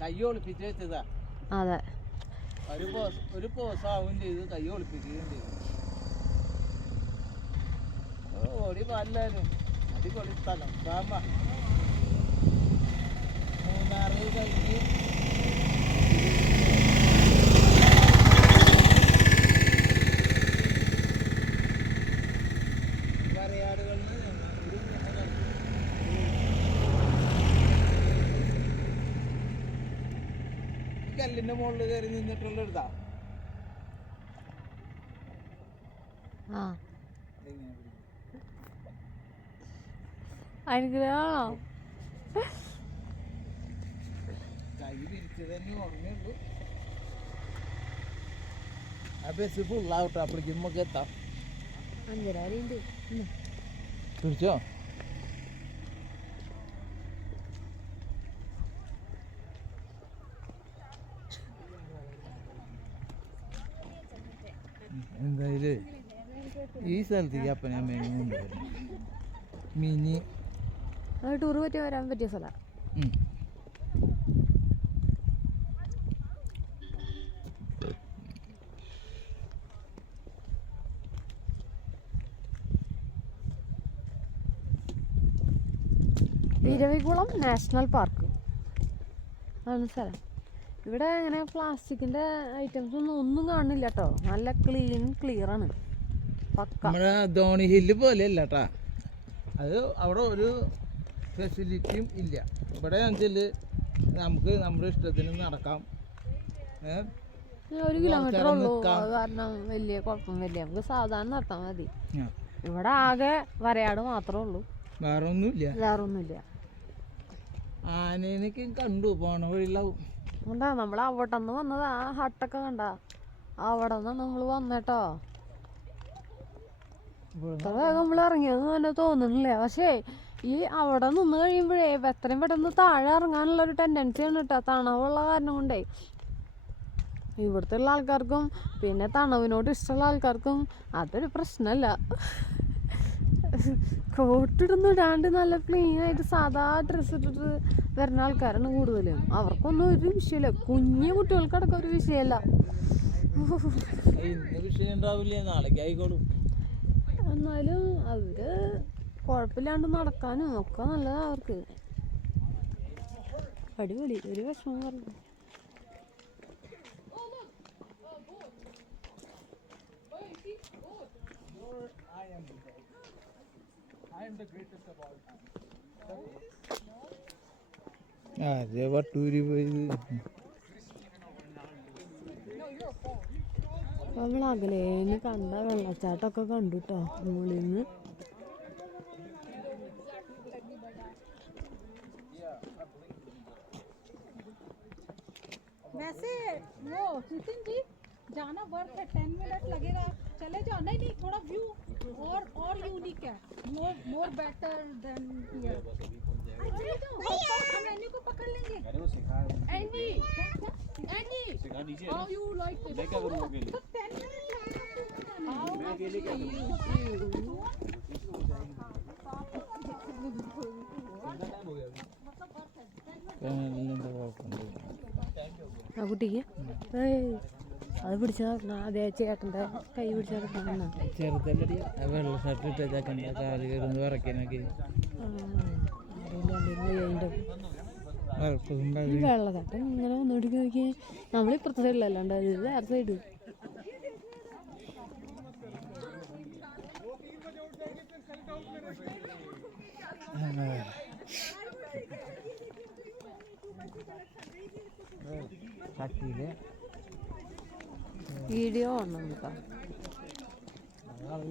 കൈ ഒളിപ്പിച്ച് അതെ. ഒരു ഒരു പോസ് ആവുകയും ചെയ്തു. ചെയ്തു ഓടി പാടില്ലായിരുന്നു അടിപൊളി സ്ഥലം. മൂന്നാറ് കഴിഞ്ഞ് വരയാടുകളിൽ നിന്ന് ഒരു ഈ കല്ലിന്റെ മുകളിൽ കയറി നിന്നിട്ടുള്ള ഇതാ. അനുഗ്രഹമാണോ? കൈ തിരിച്ചു തന്നെ ഓർമ്മയുള്ളൂ ആ ബസ് ഫുള്ളാവട്ടെ അപ്പോഴേക്കും നമുക്ക് എത്താം. അഞ്ചരാരുണ്ട് പിടിച്ചോ? എന്തായാലും ഈ സ്ഥലത്തേക്ക് അപ്പനെ അമ്മേനെ കൊണ്ടുവരും. മിനി. ടൂർ പറ്റി വരാൻ പറ്റിയ സ്ഥല. Eravikulam national park. ആണ് സ്ഥലം. ഇവിടെ അങ്ങനെ പ്ലാസ്റ്റിക്കിന്റെ ഐറ്റംസ് ഒന്നും ഒന്നും കാണുന്നില്ല കേട്ടോ നല്ല ക്ലീൻ ക്ലിയർ ആണ്. നമ്മുടെ ധോണി ഹില്ല് പോലെയല്ല കേട്ടാ അത് അവിടെ ഒരു ഫെസിലിറ്റിയും ഇല്ല. ഇവിടെ വെച്ചാൽ നമുക്ക് നമ്മുടെ ഇഷ്ടത്തിന് നടക്കാം. ഒരു കിലോമീറ്റർ ഉള്ളൂ. അത് കാരണം വലിയ കുഴപ്പം വലിയ. നമുക്ക് സാധാരണ നടത്താൻ മതി. ഇവിടെ ആകെ വരയാട് മാത്രമേ ഉള്ളൂ. വേറെ ഒന്നുമില്ല വേറൊന്നുമില്ല. ആനേനൊക്കെ കണ്ടു. പോണ വഴിയിലാവും. എന്താ നമ്മൾ അവിടെ നിന്ന് വന്നത്? ആ ഹട്ടൊക്കെ കണ്ട? അവിടെ നിന്ന് നമ്മൾ വന്നേട്ടോ. ഇത്ര വേഗം നമ്മൾ ഇറങ്ങിയെന്ന് തന്നെ തോന്നുന്നില്ല. പക്ഷേ ഈ അവിടെ നിന്ന് കഴിയുമ്പോഴേ എത്രയും പെട്ടെന്ന് താഴെ ഇറങ്ങാനുള്ള ഒരു ടെൻഡൻസിയാണ് കേട്ടോ. തണവുള്ള കാരണം കൊണ്ടേ. ഇവിടുത്തെ ഉള്ള ആൾക്കാർക്കും പിന്നെ തണവിനോട് ഇഷ്ടമുള്ള ആൾക്കാർക്കും അതൊരു പ്രശ്നമല്ല. കോട്ടിടുന്ന ഇടാണ്ട് നല്ല ക്ലീൻ ആയിട്ട് സാധാ ഡ്രസ്സ് ഇട്ടിട്ട് വരുന്ന ആൾക്കാരാണ് കൂടുതലും. അവർക്കൊന്നും ഒരു വിഷയമില്ല. കുഞ്ഞു കുട്ടികൾക്കടക്കം ഒരു വിഷയമല്ല എന്നാലും അവർ കുഴപ്പമില്ലാണ്ട് നടക്കാനും ഒക്കെ നല്ലതാ അവർക്ക്. അടിപൊളി. ഒരു വിഷമം പറഞ്ഞു. അതെ വട്ടൂരി പോയത് നമ്മൾ അകലേന്ന് കണ്ട വെള്ളച്ചാട്ടമൊക്കെ കണ്ടു കേട്ടോ മുകളിൽ നിന്ന് वैसे वो नितिन जी जाना वर्थ है टेन मिनट लगेगा। चले जाओ। नहीं नहीं थोड़ा व्यू और और यूनिक है। More more better than here menu को पकड़ लेंगे। Andy Andy how you like this मैं क्या करूँ तो 10 मिनट आओ मैं अकेले क्या करूँ? अब उठ गया അത് പിടിച്ചാൽ അതേ ചേട്ടന്റെ കൈ പിടിച്ചാൽ ചെറുതല്ലടി വെള്ള ഷർട്ട് കാൽ വിറയ്ക്കാനൊക്കെ വെള്ളച്ചാട്ടം ഇങ്ങനെ വന്നോടി നോക്കി നമ്മൾ ഇപ്പുറത്തെ സൈഡിലല്ലാണ്ട് അത് വേറെ സൈഡ് ചട്ടിയിൽ വീഡിയോ ആണ് കേട്ടോ ആൾ